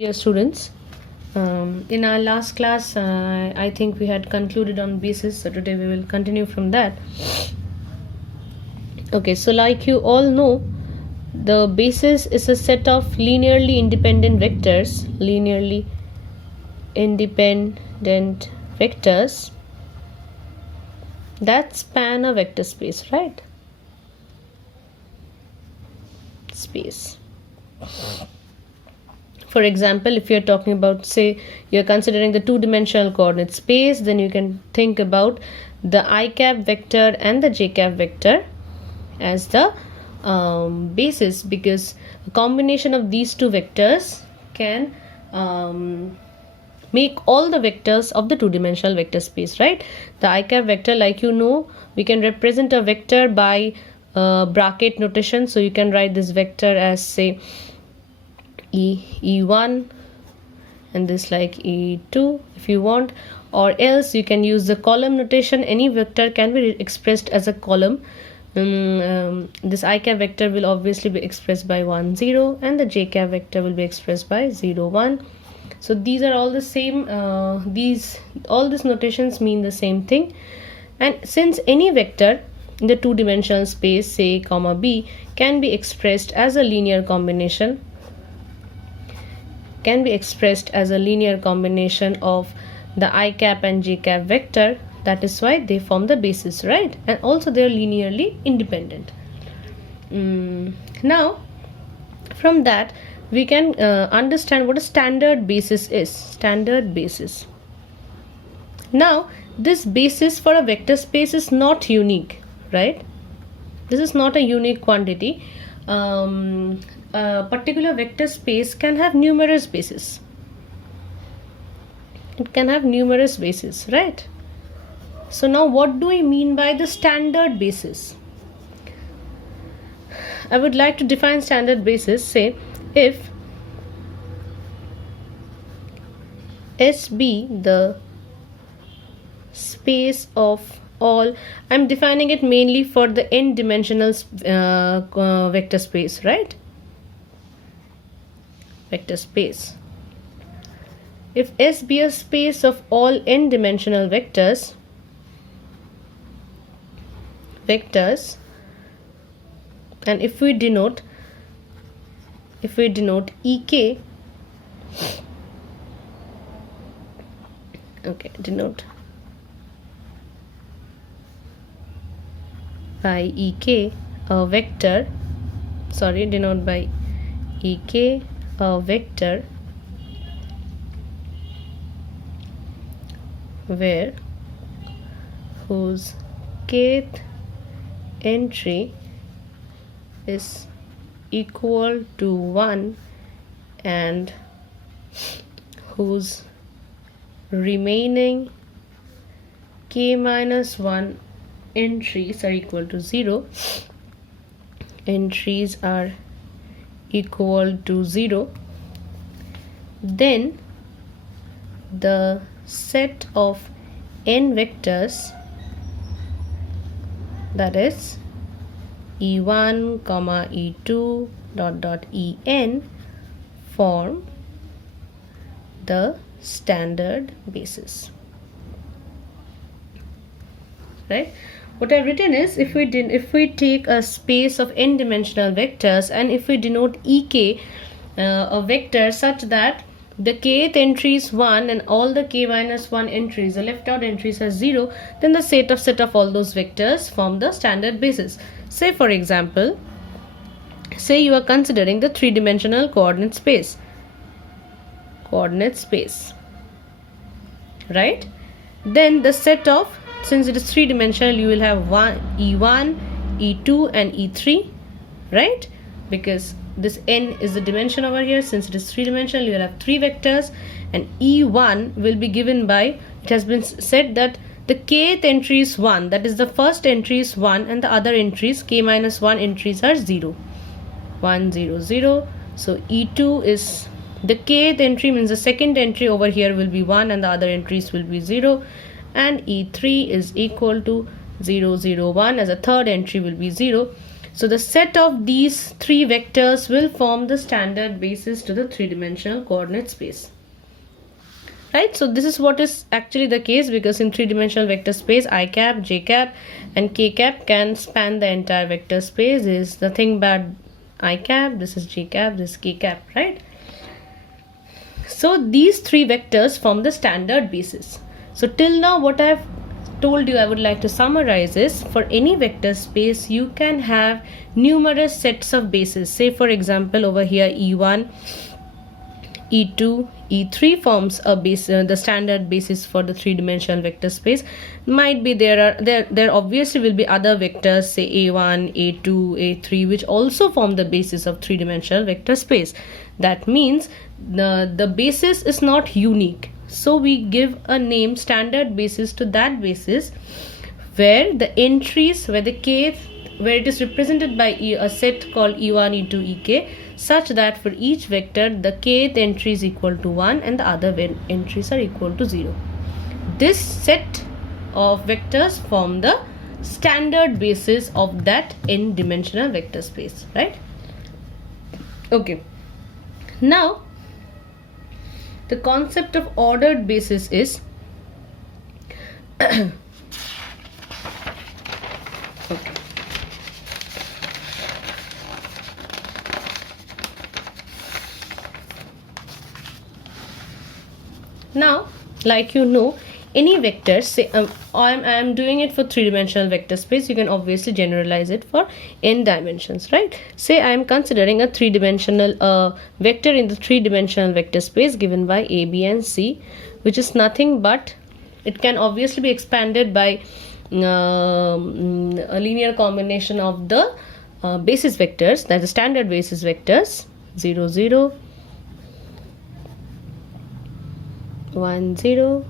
Dear students, in our last class, I think we had concluded on basis, so today we will continue from that. Okay, so like you all know, the basis is a set of linearly independent vectors that span a vector space, right? Space. For example, if you're talking about, say, you're considering the two-dimensional coordinate space, then you can think about the I cap vector and the j cap vector as the basis, because a combination of these two vectors can make all the vectors of the two-dimensional vector space, right? The I cap vector, like you know, we can represent a vector by bracket notation. So you can write this vector as, say, e1 and this like e2 if you want, or else you can use the column notation. Any vector can be expressed as a column. This I cap vector will obviously be expressed by 1 0 and the j cap vector will be expressed by 0 1. So these are all the same. All these notations mean the same thing, and since any vector in the two-dimensional space, say comma b, can be expressed as a linear combination of the I cap and j cap vector. That is why they form the basis, right? And also they are linearly independent. Now from that we can understand what a standard basis is. Standard basis. Now this basis for a vector space is not unique, right? This is not a unique quantity. A particular vector space can have numerous bases. It can have numerous bases, right? So now what do I mean by the standard basis? I would like to define standard basis. Say if S be the space of all, I'm defining it mainly for the n-dimensional vector space, right? Vector space. If S be a space of all n-dimensional vectors, and if we denote ek, okay, denote by ek a vector, denote by ek a vector where whose kth entry is equal to 1 and whose remaining k minus 1 entries are equal to 0. Entries are equal to 0. Then the set of n vectors, that is e1 comma e2 dot dot en, form the standard basis, right? What I've written is, if we take a space of n-dimensional vectors and if we denote ek a vector such that the kth entry is 1 and all the k minus 1 entries, the left out entries, are 0, then the set of all those vectors form the standard basis. Say for example, say you are considering the three-dimensional coordinate space, right? Then the set of, since it is three-dimensional, you will have e1, e2 and e3, right? Because this n is the dimension over here. Since it is three-dimensional, you will have three vectors, and e1 will be given by, it has been said that the kth entry is 1, that is the first entry is 1 and the other entries, k minus 1 entries, are 0. 1 0 0. So e2 is the kth entry, means the second entry over here will be 1 and the other entries will be 0, and e3 is equal to 0 0 1, as a third entry will be 0. So the set of these three vectors will form the standard basis to the three-dimensional coordinate space. Right, so this is what is actually the case, because in three-dimensional vector space, I cap, j cap and k cap can span the entire vector space. This is nothing but I cap, this is j cap, this is k cap, right? So these three vectors form the standard basis. So till now what I have told you, I would like to summarize is, for any vector space you can have numerous sets of bases. Say for example over here E1, E2, E3 forms a base, the standard basis for the three-dimensional vector space. Might be there obviously will be other vectors, say A1, A2, A3, which also form the basis of three-dimensional vector space. That means the basis is not unique. So we give a name standard basis to that basis where the entries, where it is represented by a set called E1, E2, Ek, such that for each vector the kth entry is equal to 1 and the other entries are equal to 0. This set of vectors form the standard basis of that n-dimensional vector space, right? Okay. Now the concept of ordered basis is okay. Now, like you know, any vector, say I am doing it for three-dimensional vector space, you can obviously generalize it for n dimensions, right? Say I am considering a three-dimensional vector in the three-dimensional vector space given by a, b and c, which is nothing but, it can obviously be expanded by a linear combination of the basis vectors, that is standard basis vectors, 0, 0, 1, 0.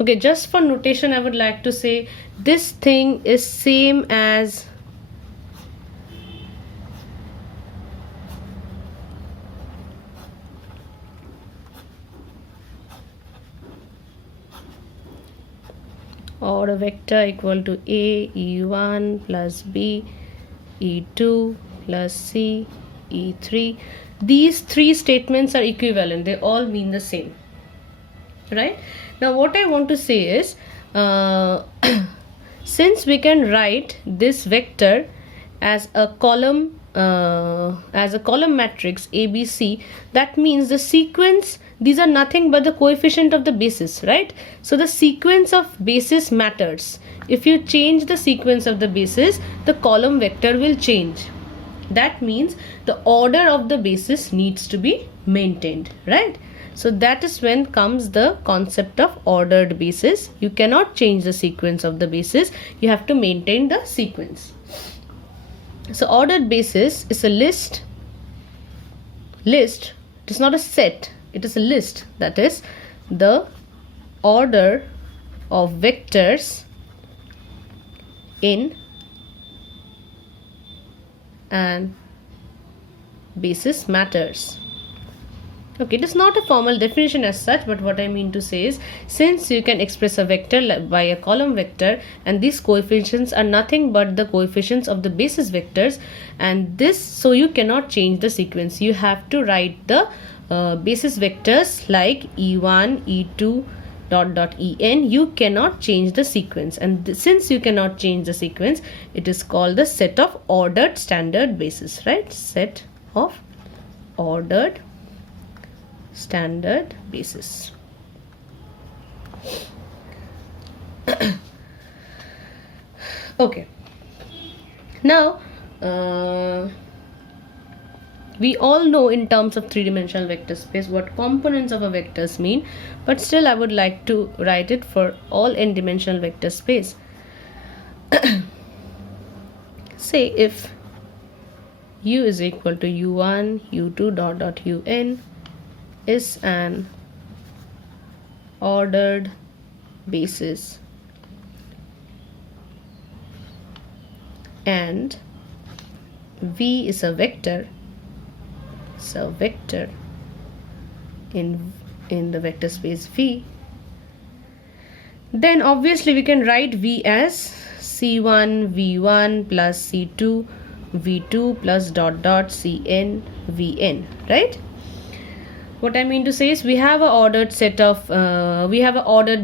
Okay, just for notation I would like to say this thing is same as or a vector equal to a, e1 plus b, e2 plus c, e3. These three statements are equivalent, they all mean the same, right? Now what I want to say is since we can write this vector as a column matrix ABC, that means the sequence, these are nothing but the coefficient of the basis, right? So the sequence of basis matters. If you change the sequence of the basis, the column vector will change. That means the order of the basis needs to be maintained, right? So that is when comes the concept of ordered basis. You cannot change the sequence of the basis, you have to maintain the sequence. So ordered basis is a list, it is not a set, it is a list, that is the order of vectors in and basis matters. Okay, it is not a formal definition as such, but what I mean to say is, since you can express a vector by a column vector and these coefficients are nothing but the coefficients of the basis vectors, and this, so you cannot change the sequence. You have to write the basis vectors like e1, e2 dot dot en. You cannot change the sequence, and since you cannot change the sequence, it is called the set of ordered standard basis, right? Set of ordered standard basis. Okay, now we all know in terms of three-dimensional vector space what components of a vectors mean, but still I would like to write it for all n-dimensional vector space. Say if u is equal to u1, u2 dot dot un is an ordered basis and v is a vector, so vector in the vector space V, Then obviously we can write V as C1 V1 plus C2 V2 plus dot dot Cn Vn, right? What I mean to say is we have a ordered set of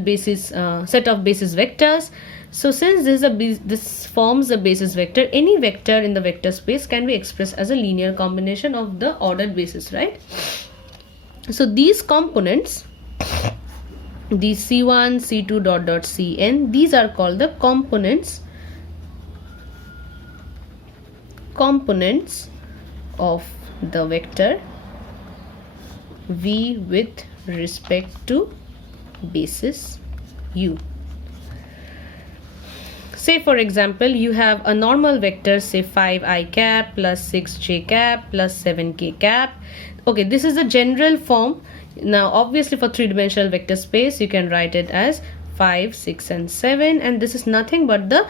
basis set of basis vectors. So since this forms a basis vector, any vector in the vector space can be expressed as a linear combination of the ordered basis, right? So these components, these C1 C2 dot dot Cn, these are called the components of the vector V with respect to basis u. Say for example you have a normal vector, say 5 I cap plus 6 j cap plus 7 k cap. Okay, this is a general form. Now obviously for three-dimensional vector space you can write it as 5 6 and 7, and this is nothing but the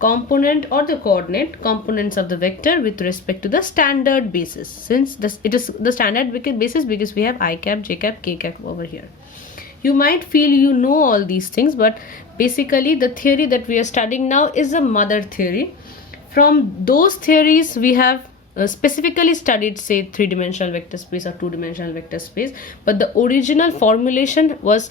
component or the coordinate components of the vector with respect to the standard basis, since it is the standard basis because we have I cap, j cap, k cap over here. You might feel you know all these things, but basically the theory that we are studying now is a mother theory. From those theories we have specifically studied, say, three-dimensional vector space or two-dimensional vector space, but the original formulation was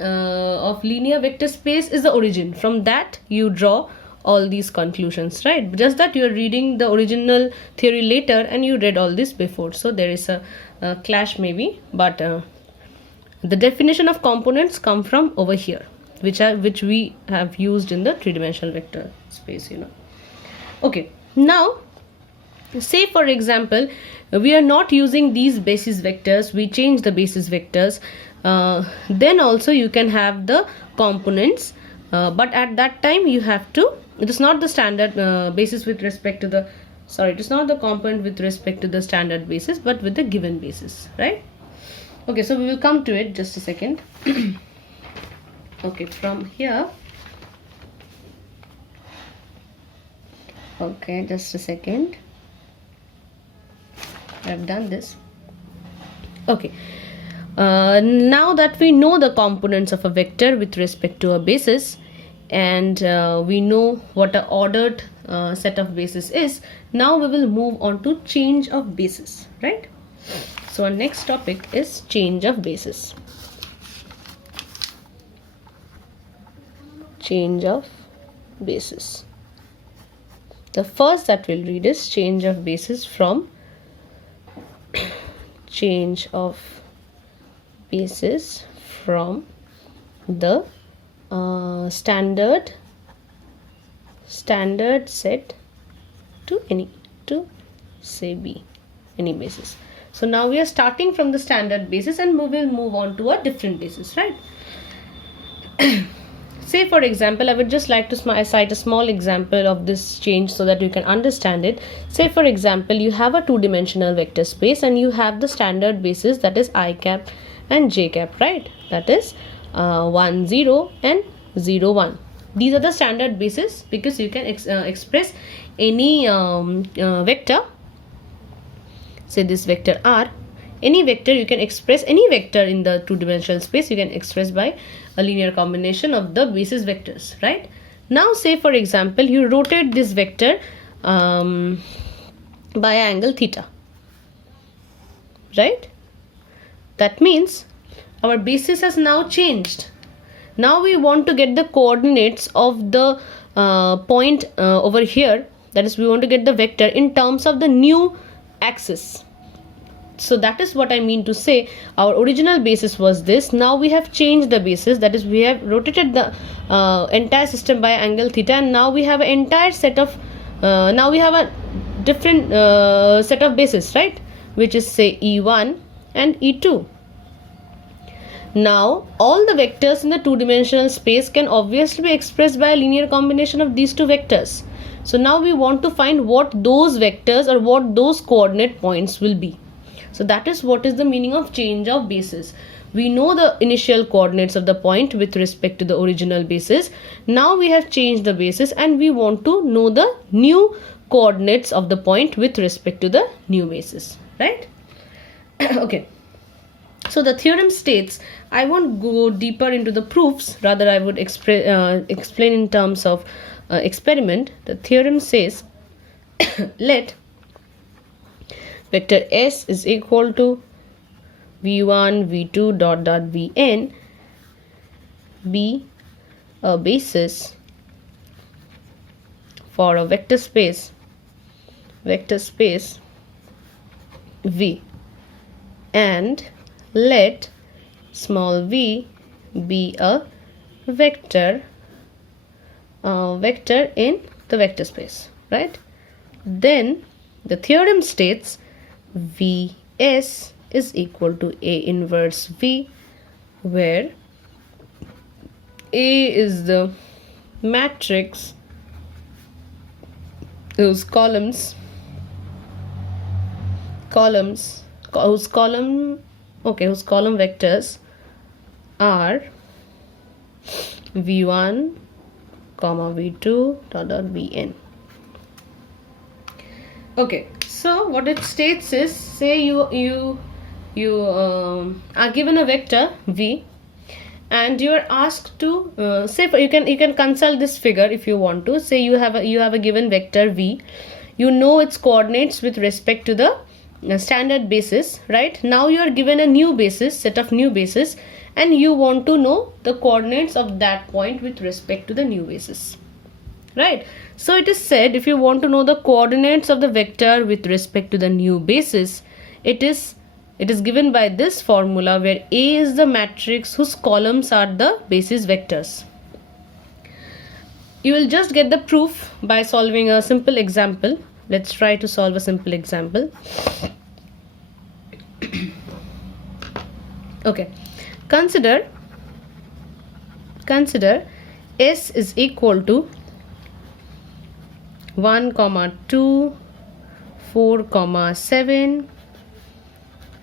of linear vector space is the origin. From that you draw all these conclusions, right? Just that you are reading the original theory later and you read all this before, so there is a clash maybe, but the definition of components come from over here, which we have used in the three-dimensional vector space, you know. Okay, now say for example we are not using these basis vectors, we change the basis vectors, then also you can have the components, but at that time you have to, it is not the standard basis with respect to the, sorry, it is not the component with respect to the standard basis but with the given basis, right? Okay, so we will come to it, just a second. Okay, from here, okay, just a second, I've done this. Okay, now that we know the components of a vector with respect to a basis, and we know what an ordered set of basis is, now we will move on to change of basis, right? So our next topic is change of basis. Change of basis. The first that we'll read is change of basis from change of basis from the standard set to say B, any basis. So now we are starting from the standard basis and we will move on to a different basis, right? Say for example, I would just like to cite a small example of this change so that you can understand it. Say for example, you have a two-dimensional vector space and you have the standard basis, that is I cap and j cap, right? That is 1 0 and 0 1. These are the standard basis because you can express any vector, say this vector R, any vector you can express, any vector in the two-dimensional space you can express by a linear combination of the basis vectors, right? Now say for example you rotate this vector by angle theta, right? That means our basis has now changed. Now we want to get the coordinates of the point over here, that is we want to get the vector in terms of the new axis. So that is what I mean to say. Our original basis was this, now we have changed the basis, that is we have rotated the entire system by angle theta, and now we have an entire set of now we have a different set of bases, right, which is say E1 and E2. Now all the vectors in the two-dimensional space can obviously be expressed by a linear combination of these two vectors. So now we want to find what those vectors or what those coordinate points will be. So that is what is the meaning of change of basis. We know the initial coordinates of the point with respect to the original basis. Now we have changed the basis and we want to know the new coordinates of the point with respect to the new basis, right? Okay. So the theorem states, I won't go deeper into the proofs, rather I would explain in terms of experiment. The theorem says let vector S is equal to v1 v2 dot dot vn be a basis for a vector space V, and let small v be a vector in the vector space, right? Then the theorem states Vs is equal to A inverse V, where A is the matrix whose column vectors are v1 comma v2 dot dot vn. Okay, so what it states is, say you are given a vector v, and you are asked to you can consult this figure if you want to. Say you have a given vector v, you know its coordinates with respect to the standard basis, right? Now you are given a new basis, set of new basis, and you want to know the coordinates of that point with respect to the new basis, right? So it is said, if you want to know the coordinates of the vector with respect to the new basis, it is given by this formula, where A is the matrix whose columns are the basis vectors. You will just get the proof by solving a simple example. Let's try to solve a simple example. Okay, consider S is equal to 1, 2, 4, 7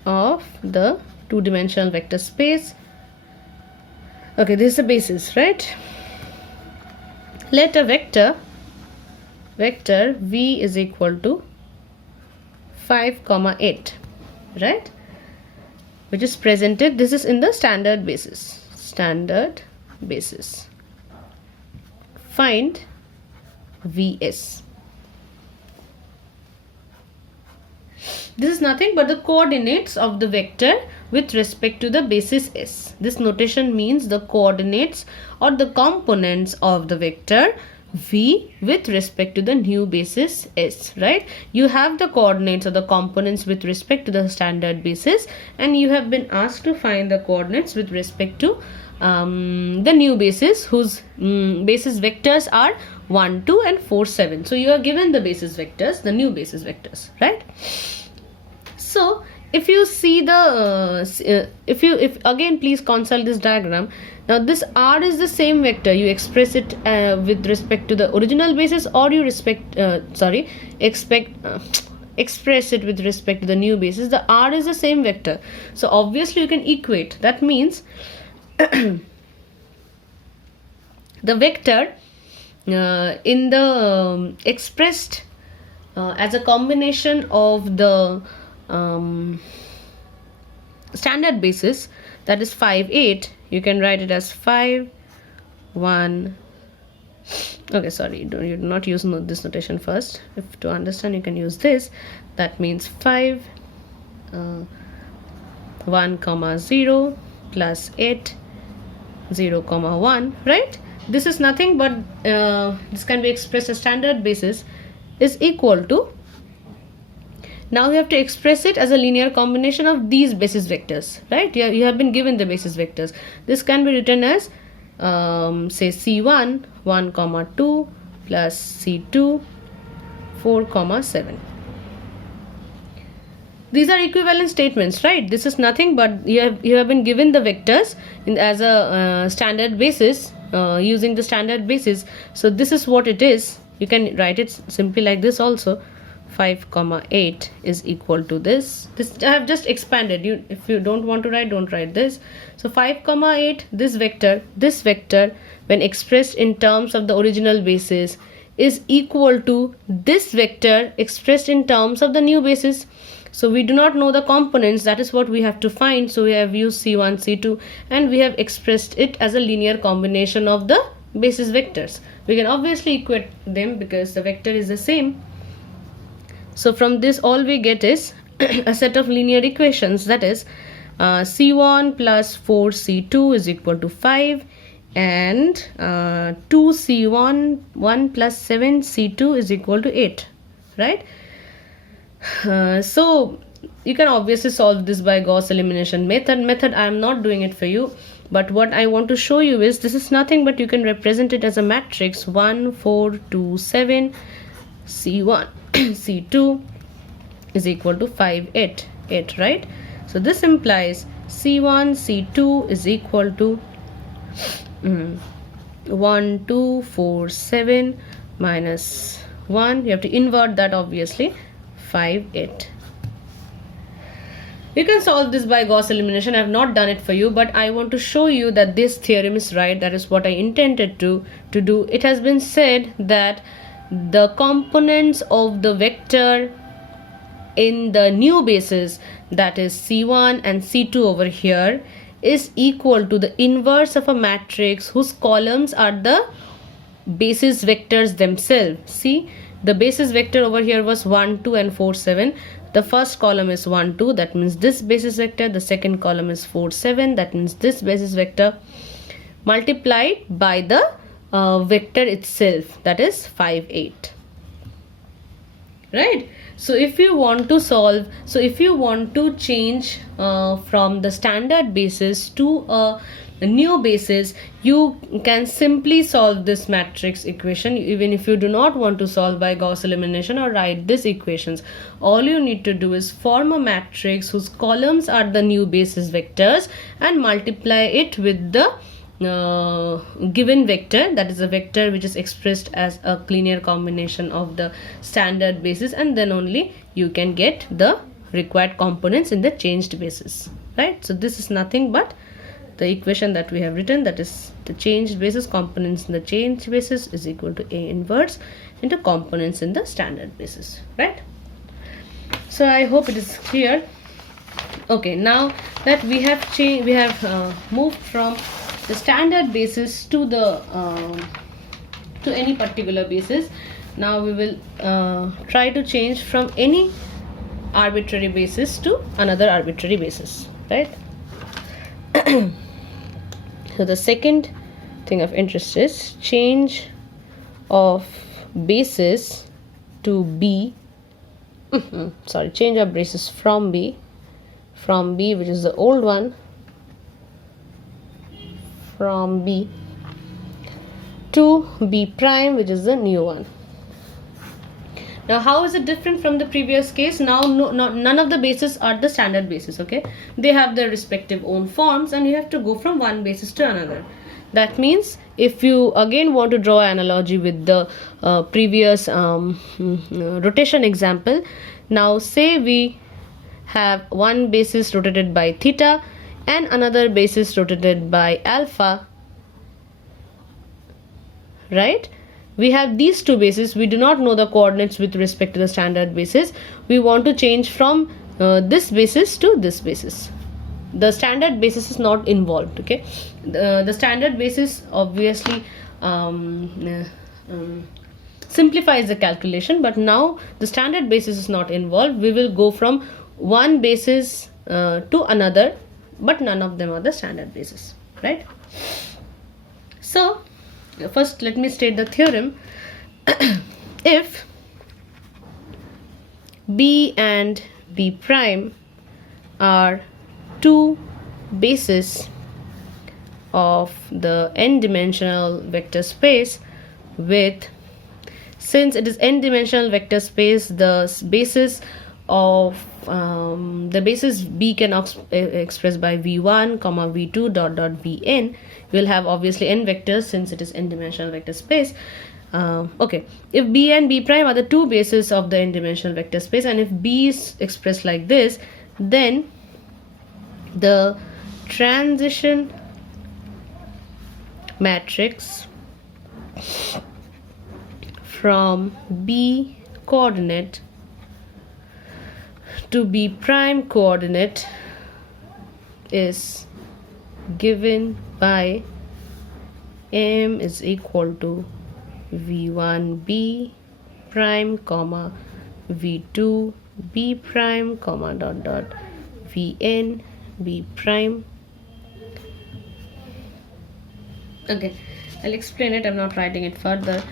of the two-dimensional vector space. Okay, this is the basis, right? Let a vector v is equal to 5, 8, right? Which is presented, this is in the standard basis. Find Vs. This is nothing but the coordinates of the vector with respect to the basis S. This notation means the coordinates or the components of the vector v with respect to the new basis S, right? You have the coordinates or the components with respect to the standard basis, and you have been asked to find the coordinates with respect to the new basis, whose basis vectors are 1, 2 and 4, 7. So you are given the basis vectors, the new basis vectors, right? So if you see the if again please consult this diagram. Now this R is the same vector, you express it with respect to the original basis, or you express it with respect to the new basis. The R is the same vector, so obviously you can equate. That means the vector in the expressed as a combination of the standard basis, that is 5, 8, you can write it as 5, 1. Okay, sorry, you do not use this notation first. If to understand, you can use this. That means 5, 1, 0 plus 8, 0, 1, right? This is nothing but this can be expressed as standard basis is equal to, now you have to express it as a linear combination of these basis vectors, right? You have been given the basis vectors. This can be written as say C1 1, 2 plus C2 4, 7. These are equivalent statements, right? This is nothing but you have been given the vectors as a standard basis using the standard basis. So this is what it is. You can write it simply like this also. 5, 8 is equal to this. I have just expanded. If you don't want to write, don't write this. So 5, 8, this vector when expressed in terms of the original basis is equal to this vector expressed in terms of the new basis. So we do not know the components, that is what we have to find. So we have used C1, C2, and we have expressed it as a linear combination of the basis vectors. We can obviously equate them because the vector is the same. So from this all we get is a set of linear equations, that is C1 plus 4C2 is equal to 5, and 2C1 1 plus 7C2 is equal to 8, right? So you can obviously solve this by Gauss elimination method. I am not doing it for you, but what I want to show you is this is nothing but you can represent it as a matrix 1 4 2 7 C1 C2 is equal to 5 8 8, right? So this implies C1 C2 is equal to 1 2 4 7 minus 1, you have to invert that obviously, 5 8. You can solve this by Gauss elimination. I have not done it for you, but I want to show you that this theorem is right. That is what I intended to do. It has been said that the components of the vector in the new basis, that is C1 and C2 over here, is equal to the inverse of a matrix whose columns are the basis vectors themselves. See, the basis vector over here was 1 2 and 4 7. The first column is 1 2, that means this basis vector. The second column is 4 7, that means this basis vector, multiplied by the vector itself, that is 5 8, right? So if you want to solve, so if you want to change from the standard basis to a new basis, you can simply solve this matrix equation. Even if you do not want to solve by Gauss elimination or write these equations, all you need to do is form a matrix whose columns are the new basis vectors and multiply it with the given vector, that is a vector which is expressed as a linear combination of the standard basis, and then only you can get the required components in the changed basis, right? So this is nothing but the equation that we have written, that is the changed basis components in the changed basis is equal to A inverse into components in the standard basis, right? So I hope it is clear. Okay, now that we have moved from the standard basis to the to any particular basis, now we will try to change from any arbitrary basis to another arbitrary basis, right? So the second thing of interest is change of basis to B. Change of basis from B, which is the old one, from B to B prime, which is the new one. Now how is it different from the previous case? Now none of the bases are the standard basis, okay? They have their respective own forms and you have to go from one basis to another. That means if you again want to draw an analogy with the previous rotation example, now say we have one basis rotated by theta and another basis rotated by alpha, right? We have these two bases. We do not know the coordinates with respect to the standard basis. We want to change from this basis to this basis. The standard basis is not involved, okay? The standard basis obviously simplifies the calculation, but now the standard basis is not involved. We will go from one basis to another, but none of them are the standard basis, right? So first let me state the theorem. If B and B prime are two bases of the n-dimensional vector space with, since it is n-dimensional vector space, the basis of the basis B can express by v1 comma v2 dot vn. We will have obviously n vectors since it is n-dimensional vector space. Okay, if B and B prime are the two bases of the n-dimensional vector space, and if B is expressed like this, then the transition matrix from B coordinate to B prime coordinate is given by M is equal to V1 B prime comma V2 B prime comma dot dot Vn B prime. Okay, I'll explain it. I'm not writing it further.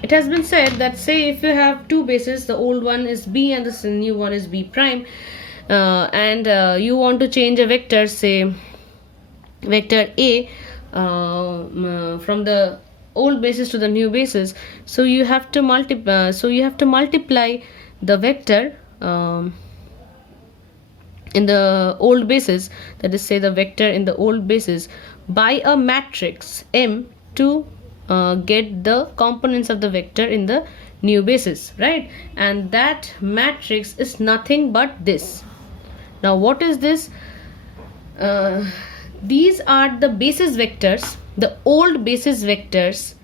It has been said that, say if you have two bases, the old one is B and the new one is B prime, and you want to change a vector, say vector A, from the old basis to the new basis, so you have to multiply the vector in the old basis, that is, say the vector in the old basis, by a matrix M to get the components of the vector in the new basis, right? And that matrix is nothing but this. Now what is this? These are the basis vectors, the old basis vectors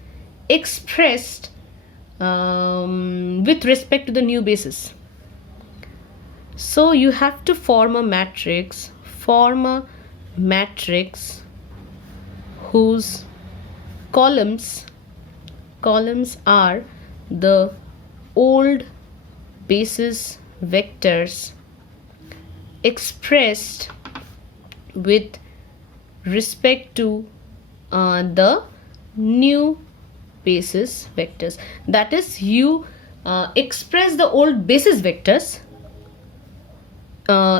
expressed with respect to the new basis. So you have to form a matrix whose columns are the old basis vectors expressed with respect to the new basis vectors. That is, you express the old basis vectors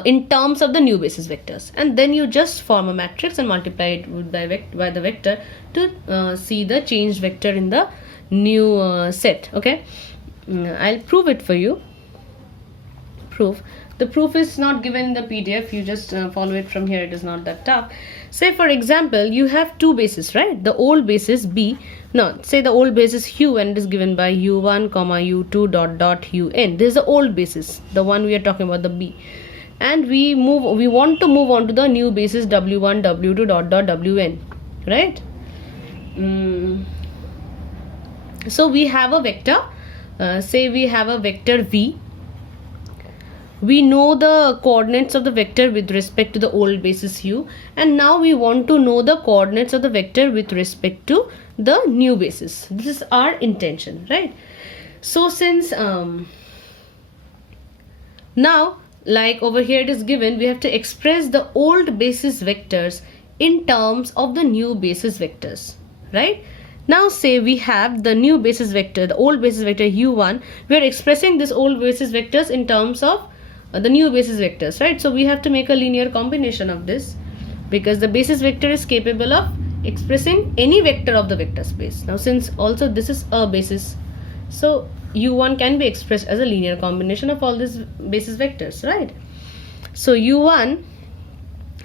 in terms of the new basis vectors, and then you just form a matrix and multiply it by the vector to see the changed vector in the new set. Okay, I'll prove it for you. The proof is not given in the PDF, you just follow it from here. It is not that tough. Say for example, you have two bases, right? The old basis B, no, say the old basis U, and it is given by U1 comma U2 dot dot UN. This is the old basis, the one we are talking about, the B. And we want to move on to the new basis W1 W2 dot dot WN, right? So we have a vector, say we have a vector V. We know the coordinates of the vector with respect to the old basis U, and now we want to know the coordinates of the vector with respect to the new basis. This is our intention, right? So since now, like over here it is given, we have to express the old basis vectors in terms of the new basis vectors, right? Now say we have the new basis vector, the old basis vector U1, we are expressing this old basis vectors in terms of the new basis vectors, right? So we have to make a linear combination of this, because the basis vector is capable of expressing any vector of the vector space. Now since also this is a basis, so U1 can be expressed as a linear combination of all these basis vectors, right? So U1,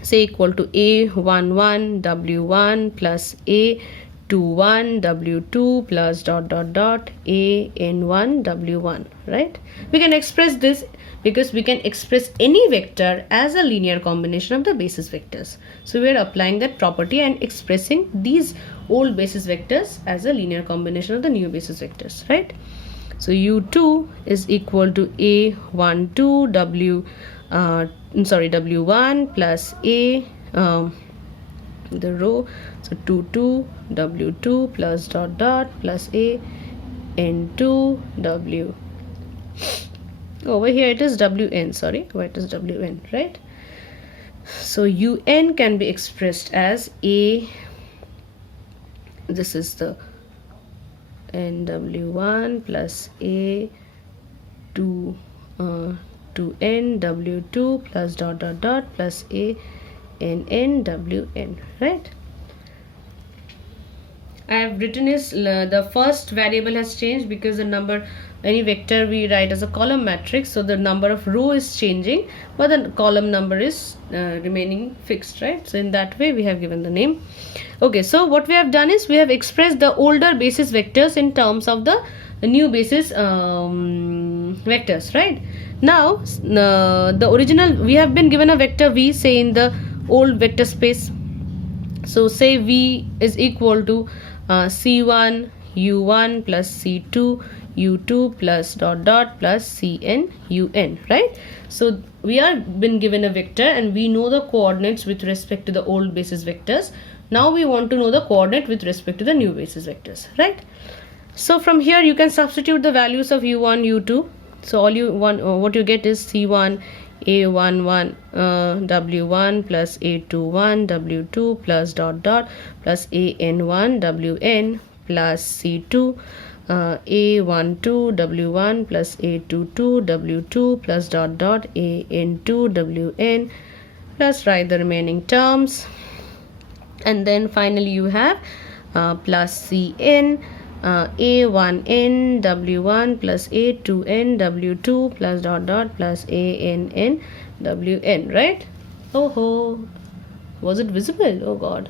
say, equal to A11 W1 plus A21 W2 plus dot dot dot AN1 W1, right? We can express this because we can express any vector as a linear combination of the basis vectors. So we are applying that property and expressing these old basis vectors as a linear combination of the new basis vectors, right? So U2 is equal to A12 W1 plus A the row, so 22 W2 plus dot dot plus A N2 W. Over here it is WN, sorry, why it is WN, right? So UN can be expressed as A, this is the NW1 plus A 2 NW2 plus dot dot dot plus A NWN, right? I have written is the first variable has changed because the number, any vector we write as a column matrix, so the number of row is changing but the column number is remaining fixed, right? So in that way we have given the name. Okay, so what we have done is we have expressed the older basis vectors in terms of the new basis vectors, right? Now the original, we have been given a vector V, say in the old vector space. So say V is equal to C1 u1 plus c2 u2 plus dot dot plus cn un, right? So we are been given a vector and we know the coordinates with respect to the old basis vectors. Now we want to know the coordinate with respect to the new basis vectors, right? So from here you can substitute the values of u1 u2. So all you want, what you get is c1 a11 w1 plus a21 w2 plus dot dot plus an1 wn plus c2 a12 w1 plus a22 w2 plus dot dot an2 wn, plus write the remaining terms, and then finally you have plus cn a1n w1 plus a2n w2 plus dot dot plus ann wn, right? Oh, was it visible? Oh god.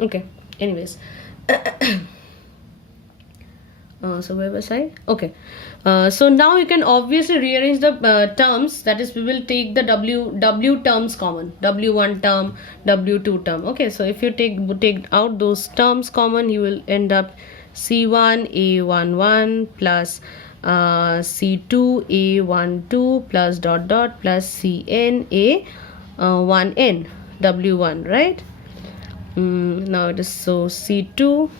Okay, anyways. So where was I? Okay. So now you can obviously rearrange the terms. That is, we will take the w terms common, w1 term, w2 term. Okay, so if you take out those terms common, you will end up c1 a11 plus c2 a12 plus dot dot plus cn a1n w1, right? Now it is, so c2,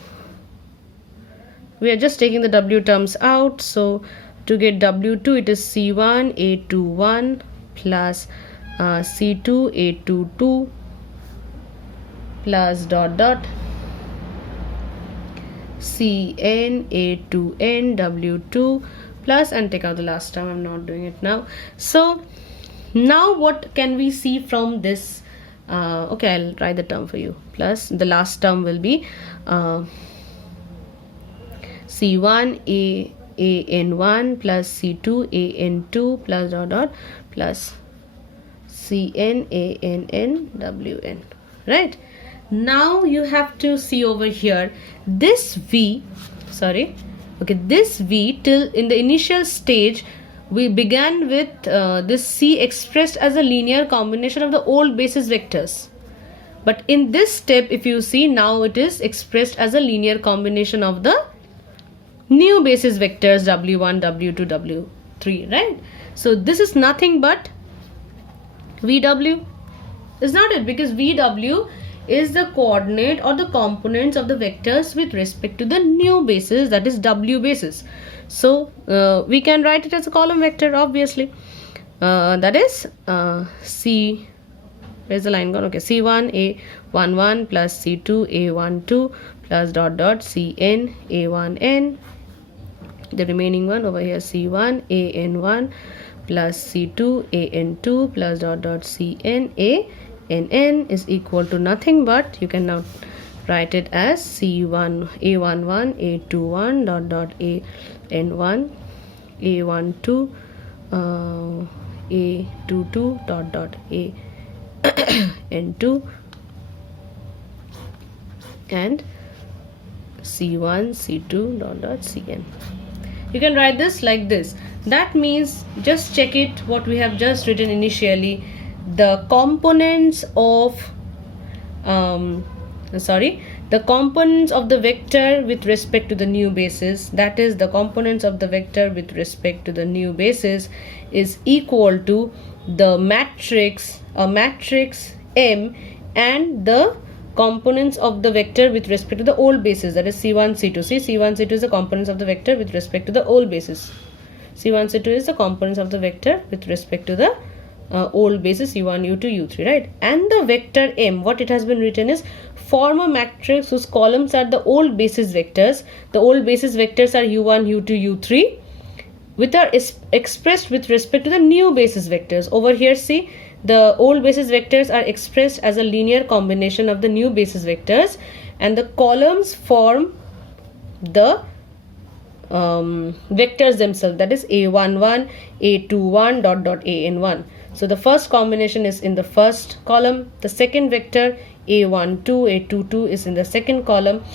we are just taking the w terms out, so to get w2 it is c1 a21 plus c2 a22 plus dot dot cn a2n w2 plus, and take out the last term. I'm not doing it now. So now what can we see from this? Okay, I'll write the term for you. Plus the last term will be c1 an1 plus c2 an2 plus dot dot plus cn ann wn, right? Now you have to see over here this v, this v, till in the initial stage we began with this c expressed as a linear combination of the old basis vectors, but in this step if you see, now it is expressed as a linear combination of the new basis vectors w1 w2 w3, right? So this is nothing but vw, is not it? Because vw is the coordinate or the components of the vectors with respect to the new basis, that is w basis. So we can write it as a column vector, obviously. That is c, where's the line gone? Okay, c1 a11 plus c2 a12 plus dot dot cn a1n, the remaining one over here c1 an1 plus c2 an2 plus dot dot cn ann is equal to nothing but, you can now write it as c1 a11 a21 dot dot an1 a12 a22 dot dot an2 and c1 c2 dot dot cn. You can write this like this. That means, just check it, what we have just written initially, the components of the components of the vector with respect to the new basis, that is the components of the vector with respect to the new basis, is equal to the matrix M and the components of the vector with respect to the old basis, that is c1 c2. See, c1 c2 is the components of the vector with respect to the old basis. c1 c2 is the components of the vector with respect to the old basis u1 u2 u3, right? And the vector M, what it has been written is, form a matrix whose columns are the old basis vectors. The old basis vectors are u1 u2 u3, which are expressed with respect to the new basis vectors. Over here, see, the old basis vectors are expressed as a linear combination of the new basis vectors, and the columns form the vectors themselves, that is a11 a21 dot dot an1. So the first combination is in the first column, the second vector a12 a22 is in the second column.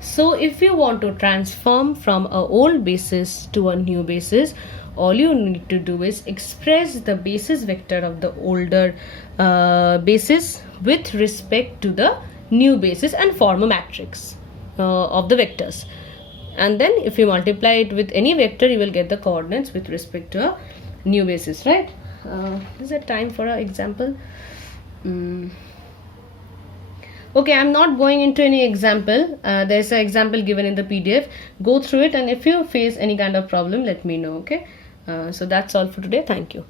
So if you want to transform from a old basis to a new basis, all you need to do is express the basis vector of the older basis with respect to the new basis and form a matrix. of the vectors, and then if you multiply it with any vector, you will get the coordinates with respect to a new basis, right? Is there time for an example? Okay, I'm not going into any example. There's an example given in the PDF. Go through it, and if you face any kind of problem, let me know. Okay, so that's all for today. Thank you.